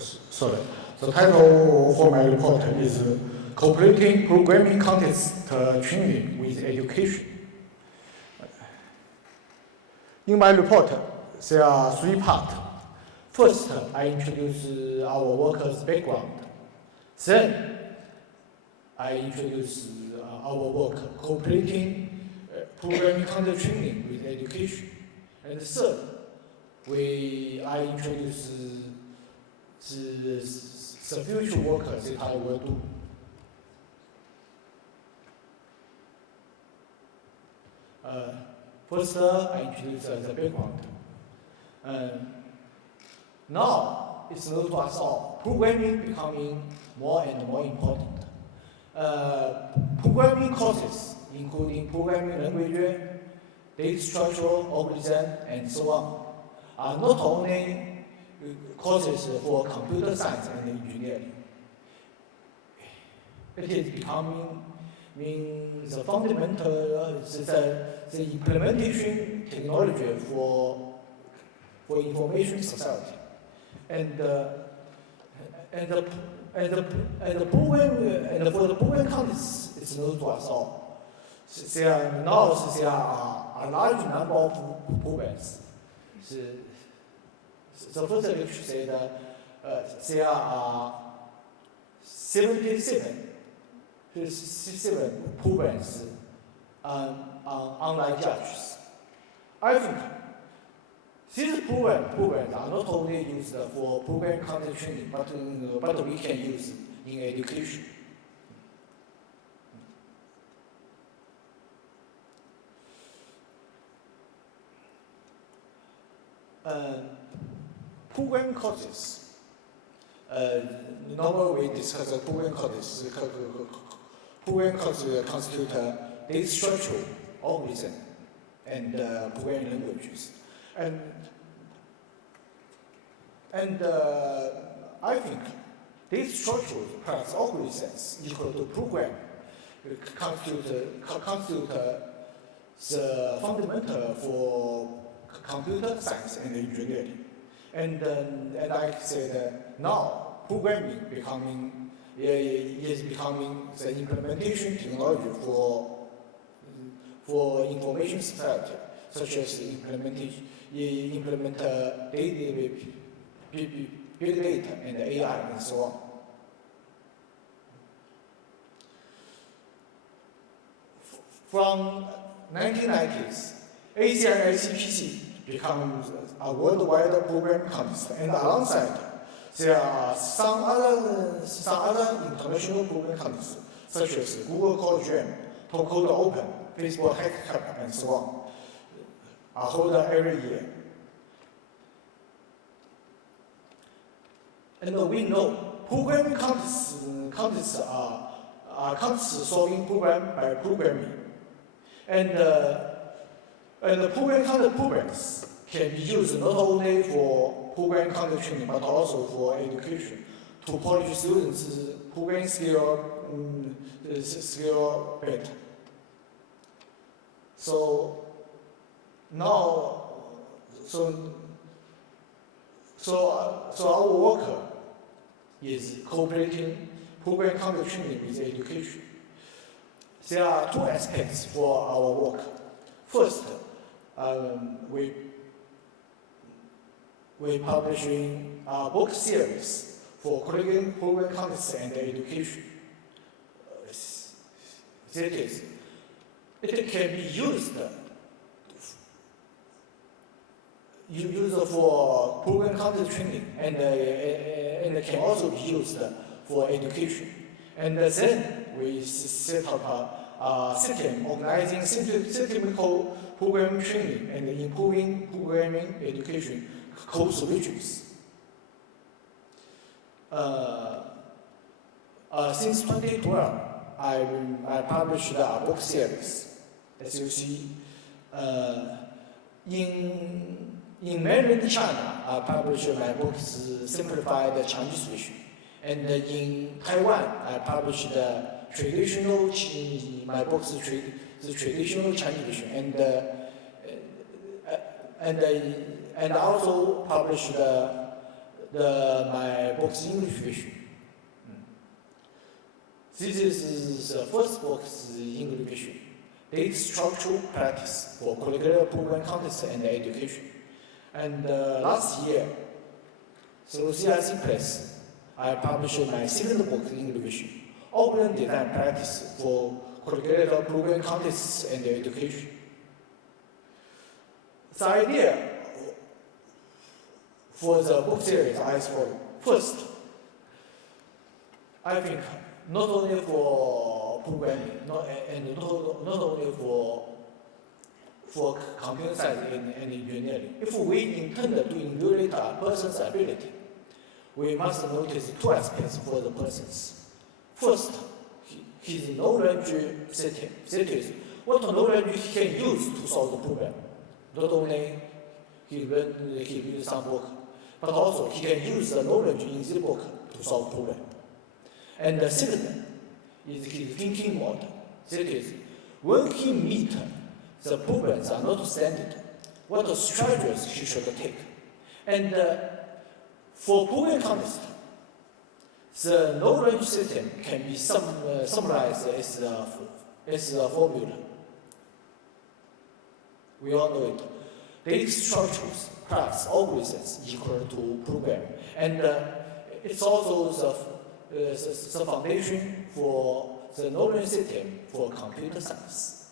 Sorry. The title for my report is Cooperating Programming Context Training with Education. In my report, there are 3 parts. First, I introduce our workers' background. Then, I introduce our work cooperating programming content training with education. And third, I introduce the future work that I will do. First, I introduce the background. Now, it's known to us all, programming becoming more and more important. Programming courses, including programming language, data structure, algorithm, and so on, are not only courses for computer science and engineering. It is becoming the fundamental, the implementation technology for information society. And for the program context, it's known to us all. There are a large number of programs. The first lecture said there are 77 programs on online judges. I think these programs are not only used for program content training, but we can use in education. Program courses. Normally we discuss the program courses. Program courses constitute data structure, algorithm, and programming languages. And I think data structure plus algorithms equal to program constitute the fundamental for computer science and engineering. And I say that now programming is becoming the implementation technology for information society, such as implement big data and AI and so on. From 1990s, AC and ICPC becomes a worldwide program contest, and alongside there are some other international program contests, such as Google Code Jam, Code Open, Facebook Hack Cup, and so on, are held every year. And we know programming contests are contests solving program by programming, and the program content programs can be used not only for program content training but also for education to polish students' programming skill better. So now, our work is cooperating program content training with education. There are 2 aspects for our work. First, we publishing a book series for curriculum program contests and education. That is, it can be used for program content training, and it can also be used for education. And then we set up a system organizing systemical program training and improving programming education code solutions. Since 2012, I published a book series. As you see, in mainland China, I published my book Simplified Chinese Vision, and in Taiwan, I published my books the traditional Chinese vision, and I also published my box English version. This is the first box English version. Data structural practice for curricular program context and education. And last year, through CIC Press, I published my second book in English version, Organic Design Practice for curricular program context and education. The idea for the book series is as follows. First, I think not only for programming, not only for computer science and engineering, if we intend to emulate a person's ability, we must notice two aspects for the persons. First, his knowledge system. That is, what knowledge he can use to solve the problem. Not only he read some book, but also he can use the knowledge in the book to solve the problem. And the second is his thinking mode. That is, when he meets the problems are not standard, what strategies he should take. And for program context, the knowledge system can be summarized as a formula. We all know it. Data structures plus algorithms equal to program. And it's also the foundation for the knowledge system for computer science.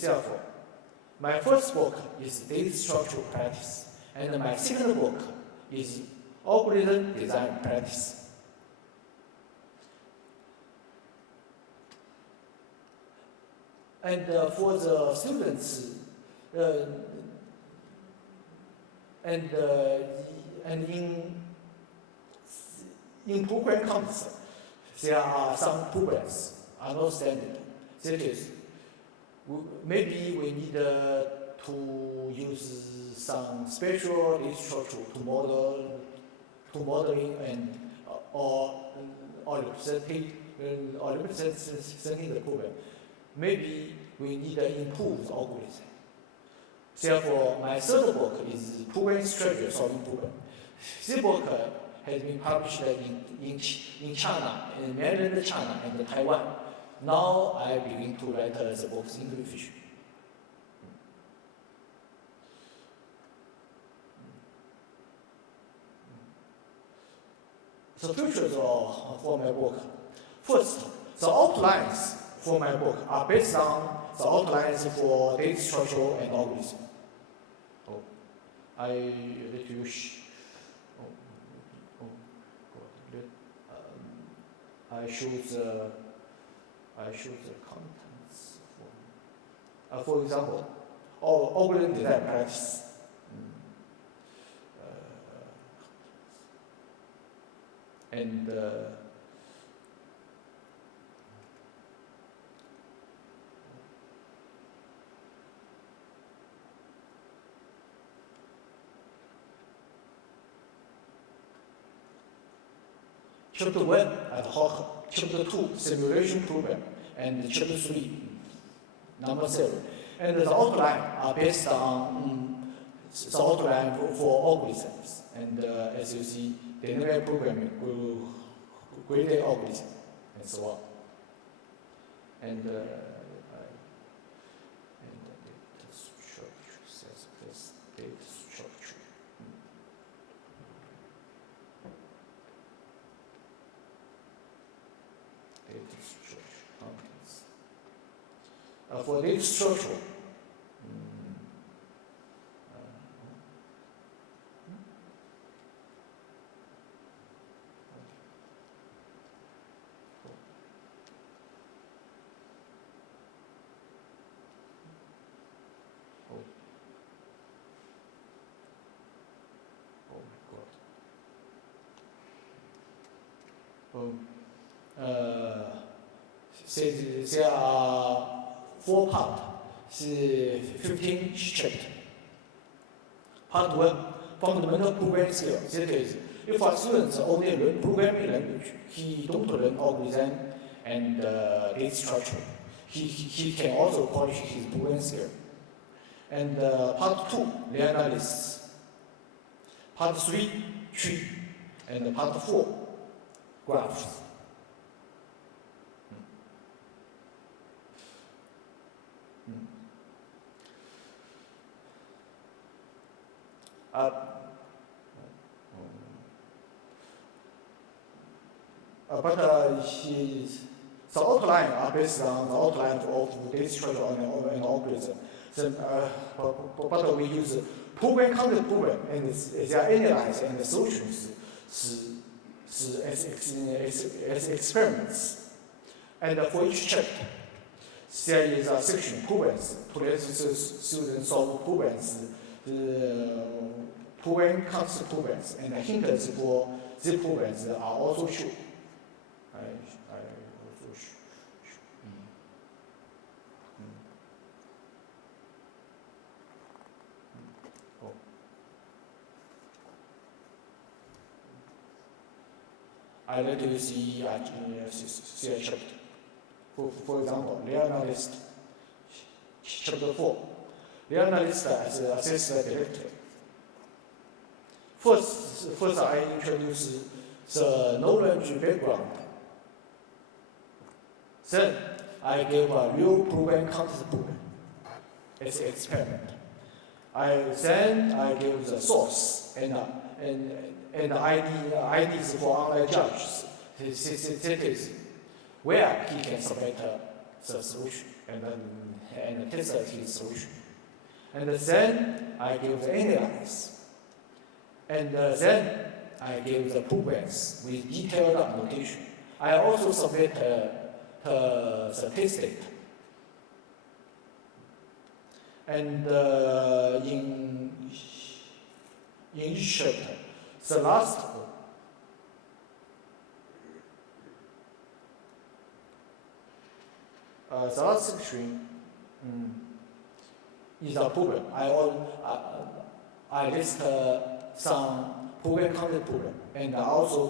Therefore, my first book is Data Structural Practice, and my second book is Algorithm Design Practice. And for the students, in program context, there are some programs are not standard. That is, maybe we need to use some special data structure to modeling and or representing the problem. Maybe we need to improve the algorithm. Therefore, my third book is Program Strategy Solving Problem. This book has been published in China, in mainland China and Taiwan. Now I begin to write the books in English. The features for my book. First, the outlines for my book are based on the outlines for data structure and algorithm. I let you I show the contents for example, algorithm design practice. And Chapter 1 ad hoc, Chapter 2 simulation program, and Chapter 3 number theory. And the outline are based on the outline for algorithms. And as you see, dynamic programming, gradient algorithm, and so on. And data structure says this data structure. Data structure contents. For data structure, there are 4 parts, 15 chapters. Part 1, fundamental programming skills. That is, if a student only learn programming language, he don't learn algorithm and data structure. he can also polish his program skill. And part 2, analysis. Part 3, tree. And part 4, graphs. The outline are based on the outline of data structure and algorithm. But we use program content program and their analyze and the solutions as experiments. And for each chapter, there is a section programs to let students solve programs, program concept programs, and the hints for the programs are also shown. I let you see a chapter. For example, analyst, chapter 4. Analyst as assistant director. First, I introduce the knowledge background. Then, I give a real program concept program as an experiment. Then I give the source and IDs for online judges. That is where he can submit the solution and test his solution. And then I give the analyze. And then I give the programs with detailed annotation. I also submit the test data. And in each chapter, the last section is a program. I list some program content program, and I also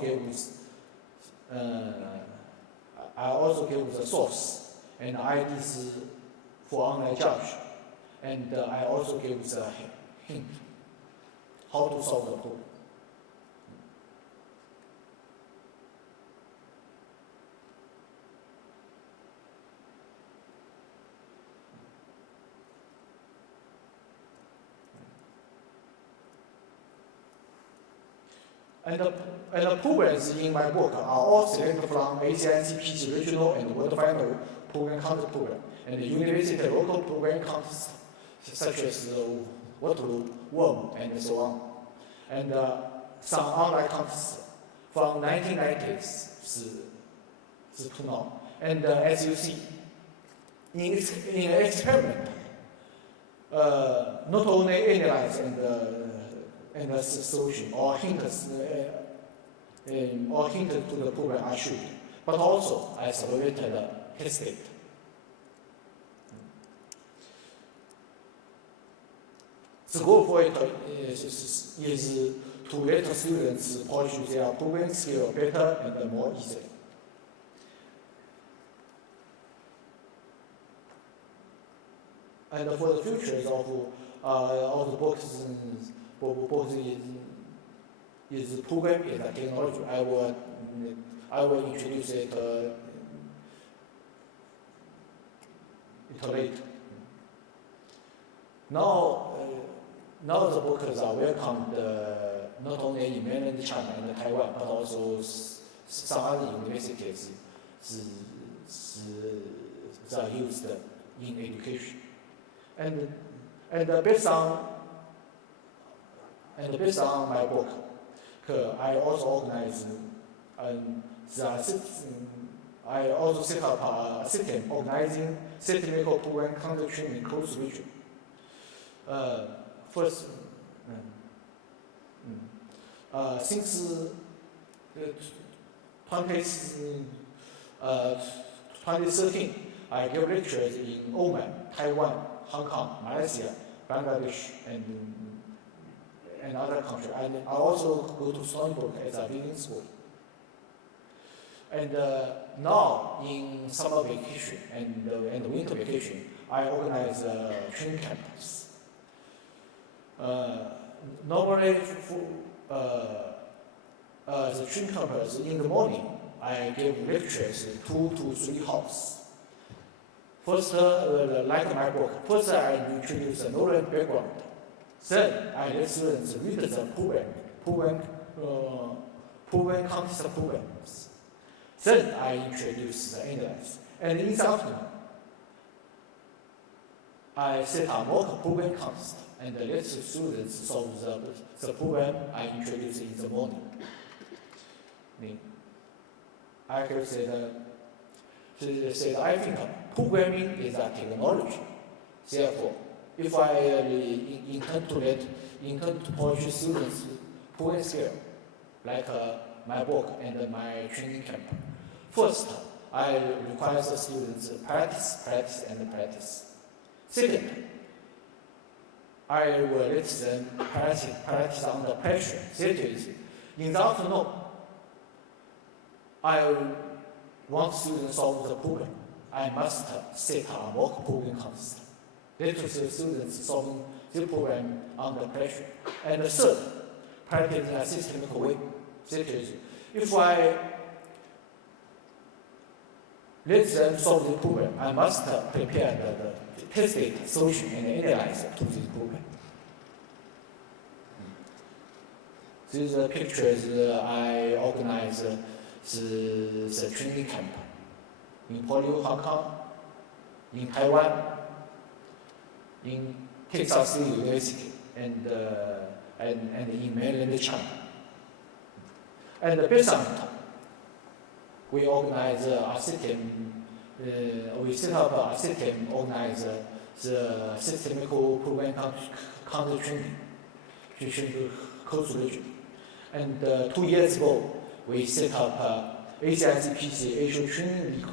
give the source and IDs for online judge, and I also give the hint how to solve the problem. And the programs in my book are all selected from ICPC regional and world final program content program, and the university local program contests such as Waterloo, WORM, and so on. And some online contests from 1990s to now. And as you see, in an experiment, not only analyze and the solution or hints to the program I should, but also I simulated test it. The goal for it is to let students polish their program skill better and more easily. And for the futures of the books is program is a technology. I will introduce it later. Now the books are welcomed not only in mainland China and Taiwan, but also some other universities are used in education. And based on my book, I also organize I also set up a system organizing technical program content training close region. First, since 2013, I give lectures in Oman, Taiwan, Hong Kong, Malaysia, Bangladesh, and other countries. And I also go to Stony Brook as a building school. And now in summer vacation and winter vacation, I organize training camps. Normally, the training campus in the morning, I give lectures 2 to 3 hours. First, like my book, first I introduce the knowledge background. Then I let students read the proven concept programs. Then I introduce the analysis. And in the afternoon, I set up mock program concept and let students solve the program I introduced in the morning. I can say that I think programming is a technology. Therefore, if I intend to polish students' program skill, like my book and my training camp, first I require the students practice. Second, I will let them practice under pressure. That is, in the afternoon, I want students to solve the problem. I must set a mock program concept. Let the students solving the problem under pressure. And third, practice in a systemic way. That is, if I let them solve the problem, I must prepare the test data, solution, and analyze to this problem. These are pictures I organized the training camp in Porto, Hong Kong, in Taiwan, in Texas University, and in mainland China. And based on it, we organize a system. We set up a system, organize the systemic program counter training, to train code solution. And 2 years ago, we set up ICPC Asian Training League.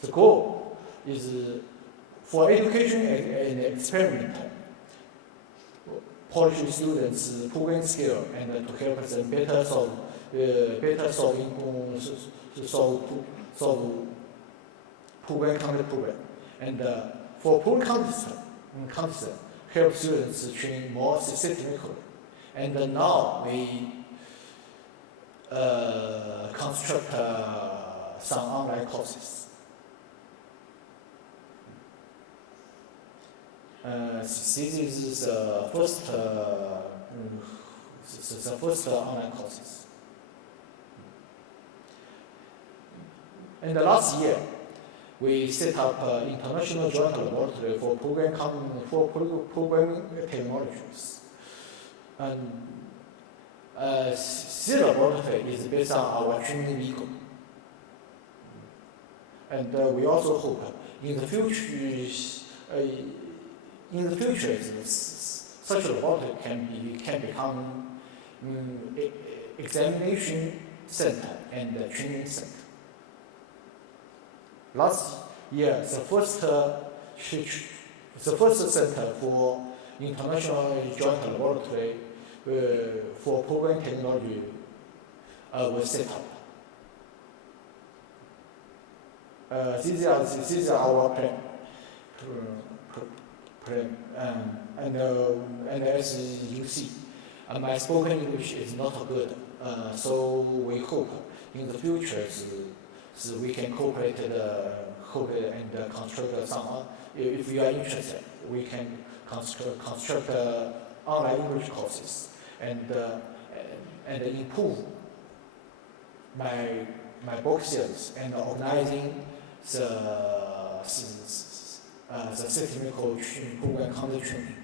The goal is for education and experiment, polish students' program skill and to help them better solve program content program. And for program content, help students train more systemically. And now we construct some online courses. This is the first online courses. And last year, we set up international joint laboratory for programming technologies. And this laboratory is based on our training league. And we also hope in the future, such a laboratory can become examination center and training center. Last year, the first center for international joint laboratory for program technology was set up. This is our plan. And as you see, my spoken English is not good, so we hope in the future we can cooperate and construct some. If you are interested, we can construct online English courses and improve my book sales and organizing the systemic program content training.